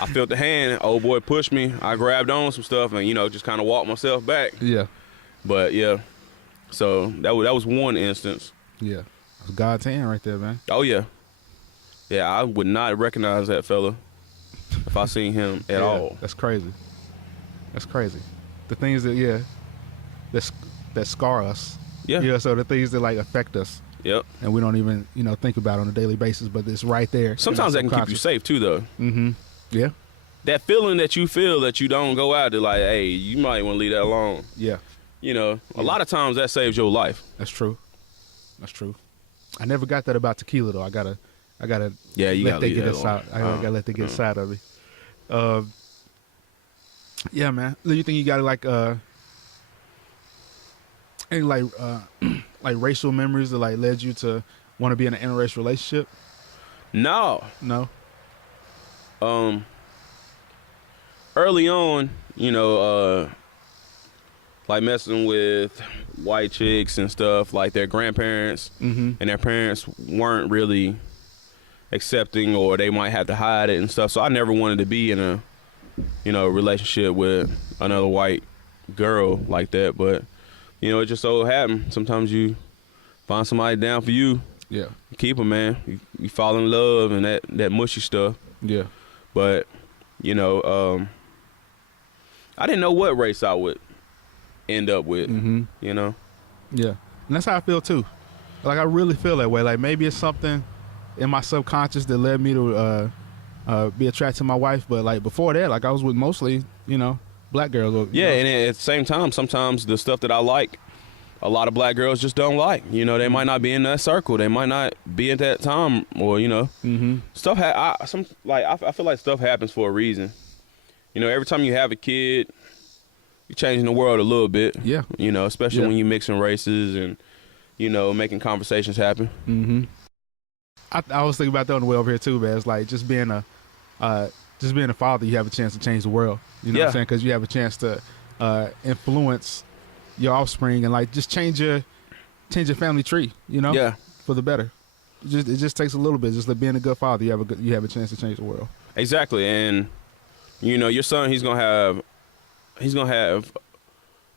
felt the hand. Old boy pushed me. I grabbed on some stuff, and, you know, just kind of walked myself back. Yeah, but yeah, so that was one instance. Yeah, it was God's hand right there, man. Oh yeah, yeah. I would not recognize that fella if I seen him at all. That's crazy. That's crazy. The things that that scar us. Yeah. Yeah. So the things that like affect us. Yep. And we don't even, you know, think about it on a daily basis, but it's right there. Sometimes that can keep you safe too, though. Yeah. That feeling that you feel that you don't go out there, like, hey, you might want to leave that alone. Yeah. You know, a lot of times that saves your life. That's true. That's true. I never got that about tequila though. I gotta. Yeah, you let gotta that get leave that inside. I alone. gotta let that get inside of me. Yeah, man. Do you think you got like any like racial memories that like led you to want to be in an interracial relationship? No. Early on, you know, like messing with white chicks and stuff, like their grandparents and their parents weren't really accepting, or they might have to hide it and stuff. So I never wanted to be in a, you know, relationship with another white girl like that. But, you know, it just so happened. Sometimes you find somebody down for you. Yeah. You keep them, man. You fall in love and that mushy stuff. Yeah. But, you know, I didn't know what race I would end up with, you know? Yeah. And that's how I feel too. Like, I really feel that way. Like, maybe it's something in my subconscious that led me to be attracted to my wife. But, like, before that, like, I was with mostly, you know, black girls. Or, yeah, and at the same time, sometimes the stuff that I like, a lot of black girls just don't like. You know, they might not be in that circle. They might not be at that time, or, you know. Stuff, I feel like stuff happens for a reason. You know, every time you have a kid, you're changing the world a little bit. Yeah. You know, especially when you're mixing races and, you know, making conversations happen. I was thinking about that on the way over here too, man. It's like just being a father, you have a chance to change the world. You know what I'm saying? Because you have a chance to influence your offspring and like just change your family tree. You know? Yeah. For the better. It just takes a little bit. Just like being a good father, you have a chance to change the world. Exactly, and you know your son, he's gonna have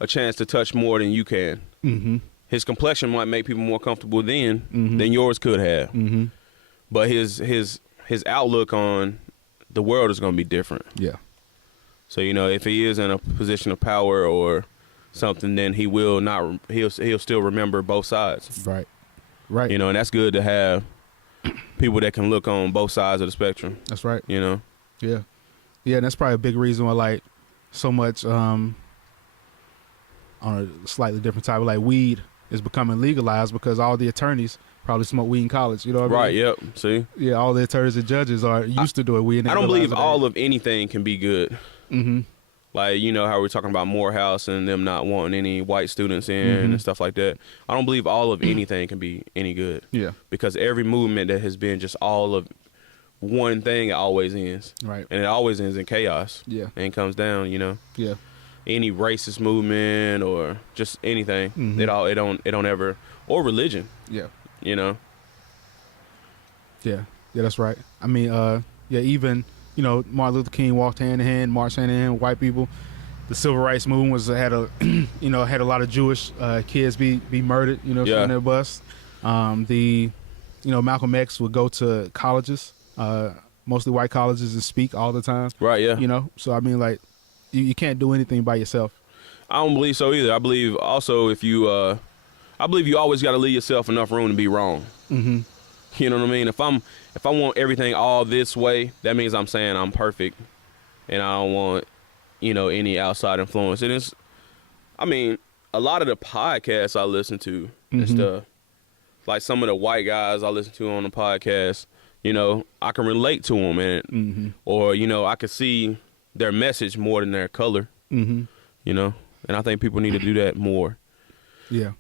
a chance to touch more than you can. His complexion might make people more comfortable than yours could have. But his outlook on the world is going to be different. Yeah. So, you know, if he is in a position of power or something, then he'll still remember both sides. Right. Right. You know, and that's good to have people that can look on both sides of the spectrum. That's right. You know? Yeah. Yeah, and that's probably a big reason why, like, so much on a slightly different type of, like, weed is becoming legalized because all the attorneys probably smoke weed in college. You know what I mean? Right, yep. See? Yeah, all the attorneys and judges are used to doing weed. I don't believe all of anything can be good. Like, you know how we're talking about Morehouse and them not wanting any white students in and stuff like that. I don't believe all of anything can be any good. Yeah. Because every movement that has been just all of one thing, it always ends. Right. And it always ends in chaos. Yeah. And it comes down, you know? Yeah. Any racist movement or just anything, it don't ever, or religion. Yeah. You know? Yeah. Yeah, that's right. I mean, even Martin Luther King walked hand in hand, marched hand in hand with white people. The civil rights movement had a had a lot of Jewish kids be murdered, from their bus. Malcolm X would go to colleges, mostly white colleges, and speak all the time. Right, yeah. So I mean, like, you can't do anything by yourself. I don't believe so either. I believe also I believe you always got to leave yourself enough room to be wrong. Mm-hmm. You know what I mean? If I want everything all this way, that means I'm saying I'm perfect, and I don't want any outside influence. And it's, I mean, a lot of the podcasts I listen to and stuff, like some of the white guys I listen to on the podcast, I can relate to them, and or I can see their message more than their color. And I think people need to do that more. Yeah,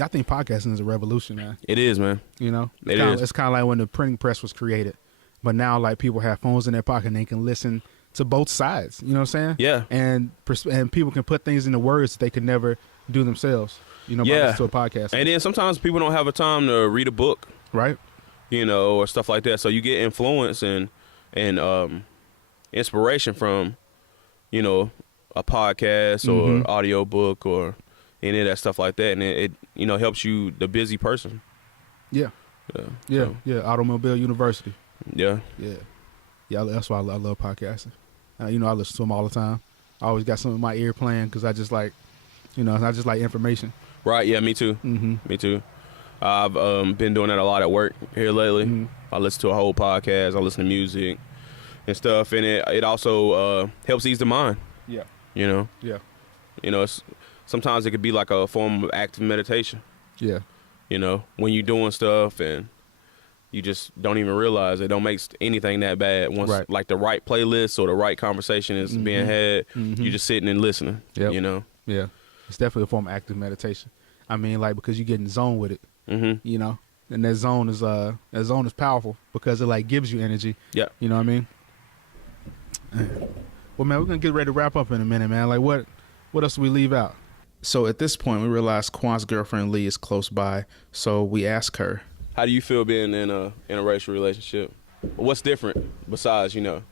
I think podcasting is a revolution, man. It is, man. It's kind of like when the printing press was created, but now like people have phones in their pocket and they can listen to both sides. You know what I'm saying? Yeah. And people can put things into words that they could never do themselves. By listening to a podcast. And then sometimes people don't have a time to read a book, right? Or stuff like that. So you get influence and inspiration from, a podcast or audio book or any of that stuff like that, and it helps you, the busy person. Yeah. Automobile University. Yeah. That's why I love podcasting. I listen to them all the time. I always got some in my ear playing because I just like, I just like information. Right. Yeah. Me too. Me too. I've been doing that a lot at work here lately. I listen to a whole podcast. I listen to music and stuff, and it also helps ease the mind. Yeah. Yeah. It's, sometimes it could be like a form of active meditation. Yeah. When you're doing stuff and you just don't even realize it, don't make anything that bad. Once like the right playlist or the right conversation is being had, you're just sitting and listening. Yep. Yeah. It's definitely a form of active meditation. I mean, like, because you get in the zone with it. And that zone is powerful because it like gives you energy. Yeah. You know what I mean? Well, man, we're gonna get ready to wrap up in a minute, man. Like, what else do we leave out? So at this point, we realize Quawn's girlfriend Lee is close by, so we ask her, "How do you feel being in a interracial relationship? What's different besides the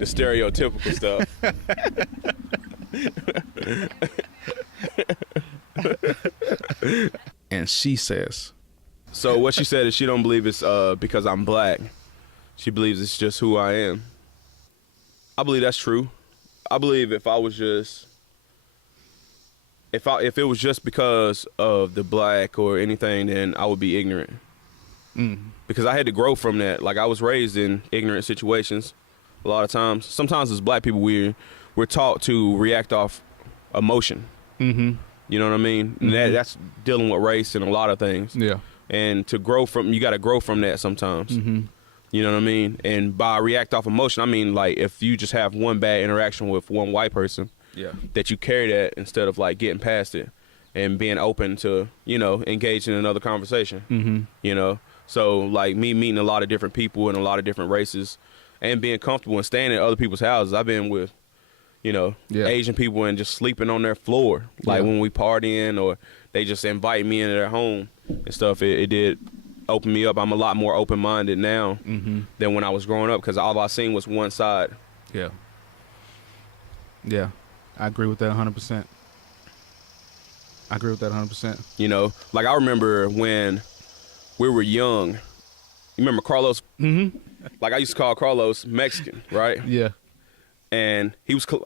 stereotypical stuff?" And she says, so what she said is she don't believe it's because I'm black. She believes it's just who I am. I believe that's true. I believe if it was just because of the black or anything, then I would be ignorant. Because I had to grow from that. Like, I was raised in ignorant situations a lot of times. Sometimes as black people, we're taught to react off emotion. You know what I mean? And that's dealing with race and a lot of things. Yeah. And you got to grow from that sometimes. You know what I mean? And by react off emotion, I mean, like, if you just have one bad interaction with one white person, that you carry that instead of, like, getting past it and being open to, engaging in another conversation, So, like, me meeting a lot of different people and a lot of different races and being comfortable and staying at other people's houses. I've been with, Asian people and just sleeping on their floor, like when we partying or they just invite me into their home and stuff. It did open me up. I'm a lot more open-minded now than when I was growing up because all I seen was one side. Yeah, I agree with that 100%. Like, I remember when we were young. You remember Carlos? Like, I used to call Carlos Mexican, right? Yeah. And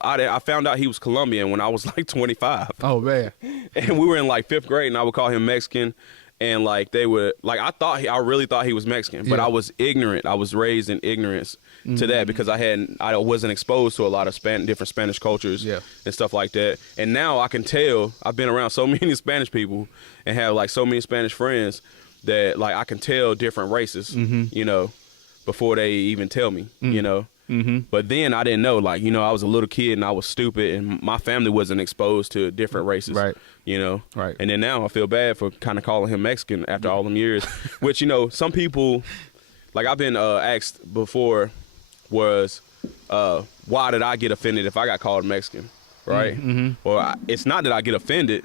I found out he was Colombian when I was like 25. Oh, man. And we were in like 5th grade and I would call him Mexican. And like they would, like, I really thought he was Mexican, but I was ignorant. I was raised in ignorance to that because I wasn't exposed to a lot of different Spanish cultures and stuff like that. And now I can tell, I've been around so many Spanish people and have like so many Spanish friends that like I can tell different races, before they even tell me, But then I didn't know, like, I was a little kid and I was stupid and my family wasn't exposed to different races, right? Right. And then now I feel bad for kind of calling him Mexican after all them years, which, some people, like I've been asked before was, why did I get offended if I got called Mexican, right? Or it's not that I get offended,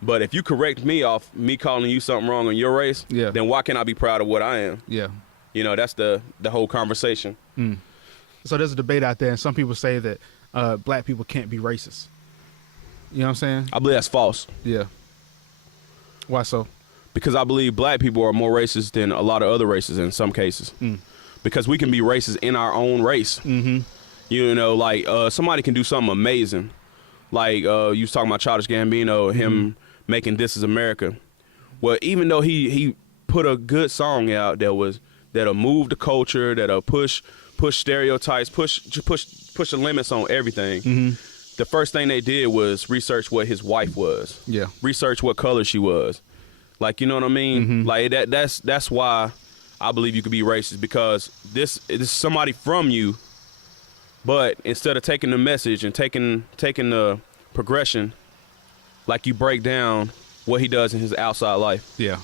but if you correct me off me calling you something wrong in your race, then why can't I be proud of what I am? Yeah. You know, that's the whole conversation. So there's a debate out there, and some people say that black people can't be racist. You know what I'm saying? I believe that's false. Yeah. Why so? Because I believe black people are more racist than a lot of other races in some cases. Because we can be racist in our own race. You know, like somebody can do something amazing. Like you was talking about Childish Gambino, him making This Is America. Well, even though he put a good song out that'll move the culture, that'll push stereotypes, push the limits on everything. The first thing they did was research what his wife was. Yeah. Research what color she was. Like, you know what I mean? Like that's why I believe you could be racist, because this is somebody from you, but instead of taking the message and taking the progression, like you break down what he does in his outside life. Yeah.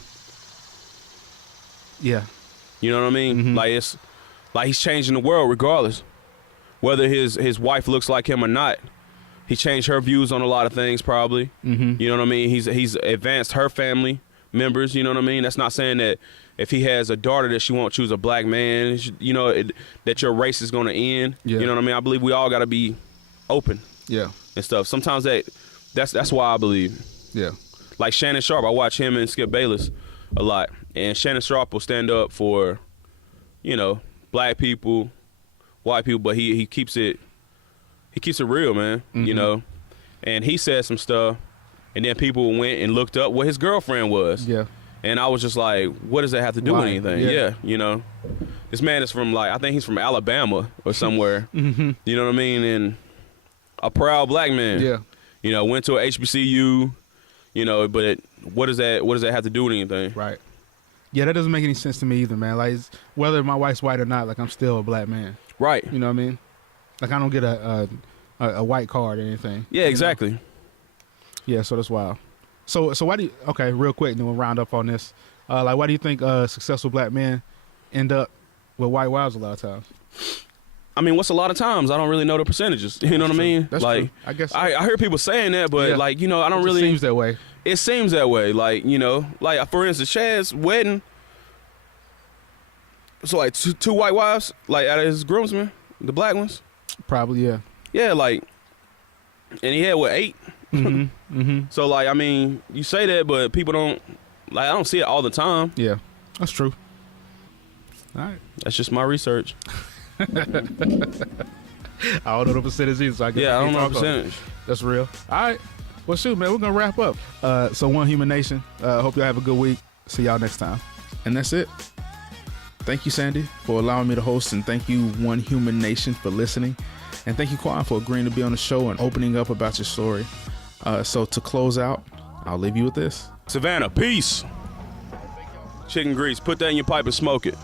Yeah. You know what I mean? Like it's like he's changing the world regardless. Whether his wife looks like him or not. He changed her views on a lot of things probably. You know what I mean? He's advanced her family members, you know what I mean? That's not saying that if he has a daughter that she won't choose a black man, you know, that your race is going to end. Yeah. You know what I mean? I believe we all got to be open. Yeah. And stuff. Sometimes that's why I believe. Yeah. Like Shannon Sharp, I watch him and Skip Bayless a lot. And Shannon Sharp will stand up for, you know, black people, white people, but he keeps it real, man. You know. And he said some stuff, and then people went and looked up what his girlfriend was. Yeah. And I was just like, what does that have to do with anything? Yeah. You know. This man is from, like, I think he's from Alabama or somewhere. You know what I mean? And a proud black man. Yeah. You know, went to a HBCU, you know, but what does that have to do with anything? Right. Yeah, that doesn't make any sense to me either, man. Like, whether my wife's white or not, like, I'm still a black man. Right. You know what I mean? Like, I don't get a white card or anything. Yeah, exactly. You know? Yeah, so that's wild. So why do you, okay, real quick, then we'll round up on this. Like, why do you think successful black men end up with white wives a lot of times? I mean, what's a lot of times? I don't really know the percentages. You know what I mean? That's like, true. I guess so. I hear people saying that, but like, you know, I don't really. It seems that way. It seems that way. Like, you know, like for instance, Chad's wedding. So like two white wives, like out of his groomsmen, the black ones. Probably, yeah. Yeah, like, and he had what, 8? So like, I mean, you say that, but people don't, like, I don't see it all the time. Yeah, that's true. All right, that's just my research. I don't know the percentage either, so I guess I don't know the percentage. That's real. All right, well, shoot, man, we're gonna wrap up. So One Human Nation. Hope y'all have a good week. See y'all next time. And that's it. Thank you, Sandy, for allowing me to host, and thank you, One Human Nation, for listening. And thank you, Quawn, for agreeing to be on the show and opening up about your story. So to close out, I'll leave you with this. Savannah, peace. Chicken grease, put that in your pipe and smoke it.